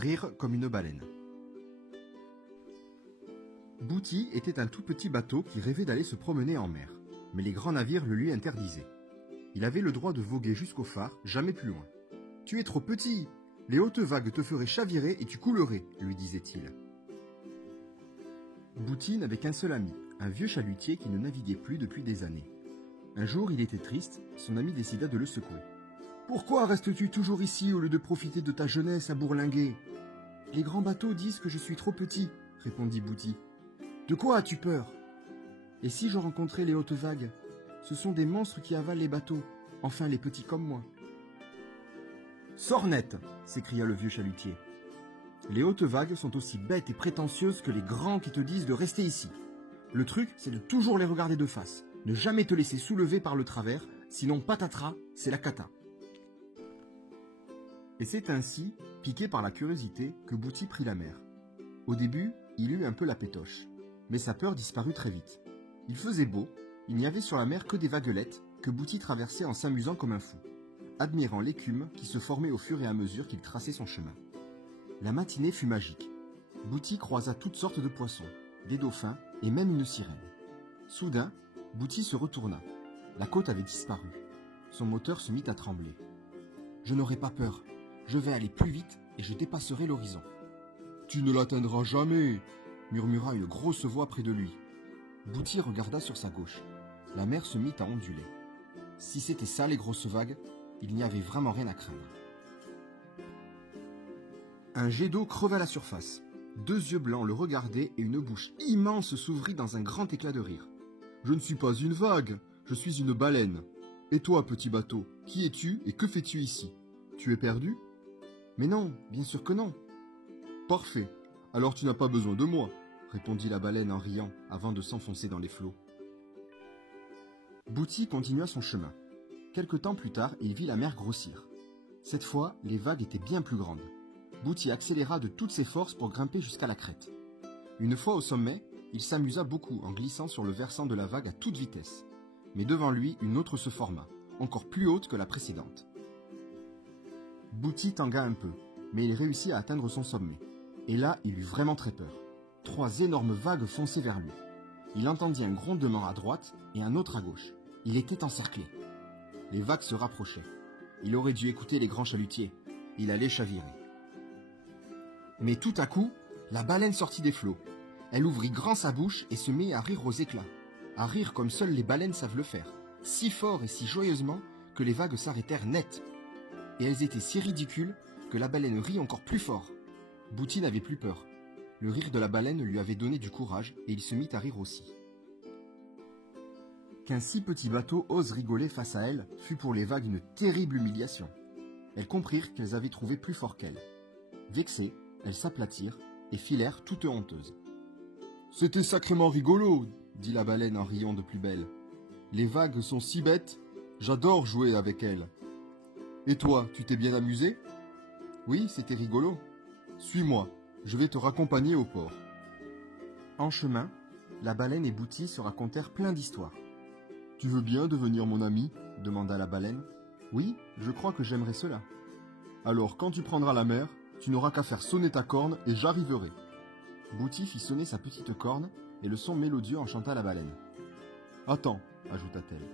Rire comme une baleine. Bouti était un tout petit bateau qui rêvait d'aller se promener en mer, mais les grands navires le lui interdisaient. Il avait le droit de voguer jusqu'au phare, jamais plus loin. « Tu es trop petit, les hautes vagues te feraient chavirer et tu coulerais », lui disait-il. Bouti n'avait qu'un seul ami, un vieux chalutier qui ne naviguait plus depuis des années. Un jour, il était triste, son ami décida de le secouer. « Pourquoi restes-tu toujours ici au lieu de profiter de ta jeunesse à bourlinguer ?»« Les grands bateaux disent que je suis trop petit, » répondit Bouti. « De quoi as-tu peur ? Et si je rencontrais les hautes vagues ? Ce sont des monstres qui avalent les bateaux, enfin les petits comme moi. »« Sors net !» s'écria le vieux chalutier. « Les hautes vagues sont aussi bêtes et prétentieuses que les grands qui te disent de rester ici. Le truc, c'est de toujours les regarder de face, ne jamais te laisser soulever par le travers, sinon patatras, c'est la cata. » Et c'est ainsi, piqué par la curiosité, que Bouti prit la mer. Au début, il eut un peu la pétoche, mais sa peur disparut très vite. Il faisait beau, il n'y avait sur la mer que des vaguelettes que Bouti traversait en s'amusant comme un fou, admirant l'écume qui se formait au fur et à mesure qu'il traçait son chemin. La matinée fut magique. Bouti croisa toutes sortes de poissons, des dauphins et même une sirène. Soudain, Bouti se retourna. La côte avait disparu. Son moteur se mit à trembler. « Je n'aurai pas peur. Je vais aller plus vite et je dépasserai l'horizon. »« Tu ne l'atteindras jamais !» murmura une grosse voix près de lui. Bouti regarda sur sa gauche. La mer se mit à onduler. Si c'était ça les grosses vagues, il n'y avait vraiment rien à craindre. Un jet d'eau creva la surface. Deux yeux blancs le regardaient et une bouche immense s'ouvrit dans un grand éclat de rire. « Je ne suis pas une vague, je suis une baleine. Et toi, petit bateau, qui es-tu et que fais-tu ici? Tu es perdu ?»« Mais non, bien sûr que non. »« Parfait, alors tu n'as pas besoin de moi, » répondit la baleine en riant avant de s'enfoncer dans les flots. Bouti continua son chemin. Quelque temps plus tard, il vit la mer grossir. Cette fois, les vagues étaient bien plus grandes. Bouti accéléra de toutes ses forces pour grimper jusqu'à la crête. Une fois au sommet, il s'amusa beaucoup en glissant sur le versant de la vague à toute vitesse. Mais devant lui, une autre se forma, encore plus haute que la précédente. Bouti tangua un peu, mais il réussit à atteindre son sommet. Et là, il eut vraiment très peur. 3 énormes vagues fonçaient vers lui. Il entendit un grondement à droite et un autre à gauche. Il était encerclé. Les vagues se rapprochaient. Il aurait dû écouter les grands chalutiers. Il allait chavirer. Mais tout à coup, la baleine sortit des flots. Elle ouvrit grand sa bouche et se mit à rire aux éclats. À rire comme seules les baleines savent le faire. Si fort et si joyeusement que les vagues s'arrêtèrent net. Et elles étaient si ridicules que la baleine rit encore plus fort. Bouti n'avait plus peur. Le rire de la baleine lui avait donné du courage et il se mit à rire aussi. Qu'un si petit bateau ose rigoler face à elle fut pour les vagues une terrible humiliation. Elles comprirent qu'elles avaient trouvé plus fort qu'elles. Vexées, elles s'aplatirent et filèrent toutes honteuses. « C'était sacrément rigolo !» dit la baleine en riant de plus belle. « Les vagues sont si bêtes, j'adore jouer avec elles. Et toi, tu t'es bien amusé ?»« Oui, c'était rigolo. Suis-moi, je vais te raccompagner au port. » En chemin, la baleine et Bouti se racontèrent plein d'histoires. « Tu veux bien devenir mon ami ?» demanda la baleine. « Oui, je crois que j'aimerais cela. »« Alors, quand tu prendras la mer, tu n'auras qu'à faire sonner ta corne et j'arriverai. » Bouti fit sonner sa petite corne et le son mélodieux enchanta la baleine. « Attends, » ajouta-t-elle,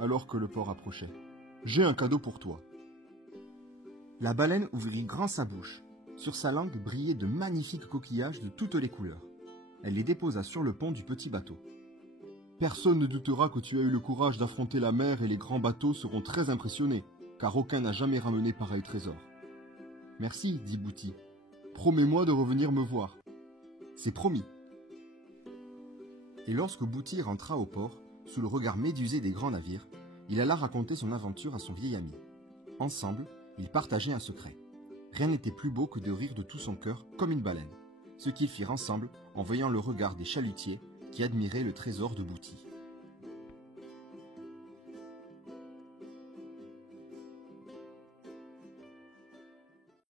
alors que le port approchait. « J'ai un cadeau pour toi. » La baleine ouvrit grand sa bouche. Sur sa langue brillaient de magnifiques coquillages de toutes les couleurs. Elle les déposa sur le pont du petit bateau. « Personne ne doutera que tu as eu le courage d'affronter la mer et les grands bateaux seront très impressionnés, car aucun n'a jamais ramené pareil trésor. »« Merci, dit Bouti. Promets-moi de revenir me voir. »« C'est promis. » Et lorsque Bouti rentra au port, sous le regard médusé des grands navires, il alla raconter son aventure à son vieil ami. Ensemble, ils partageaient un secret. Rien n'était plus beau que de rire de tout son cœur comme une baleine, ce qu'ils firent ensemble en voyant le regard des chalutiers qui admiraient le trésor de Bouti.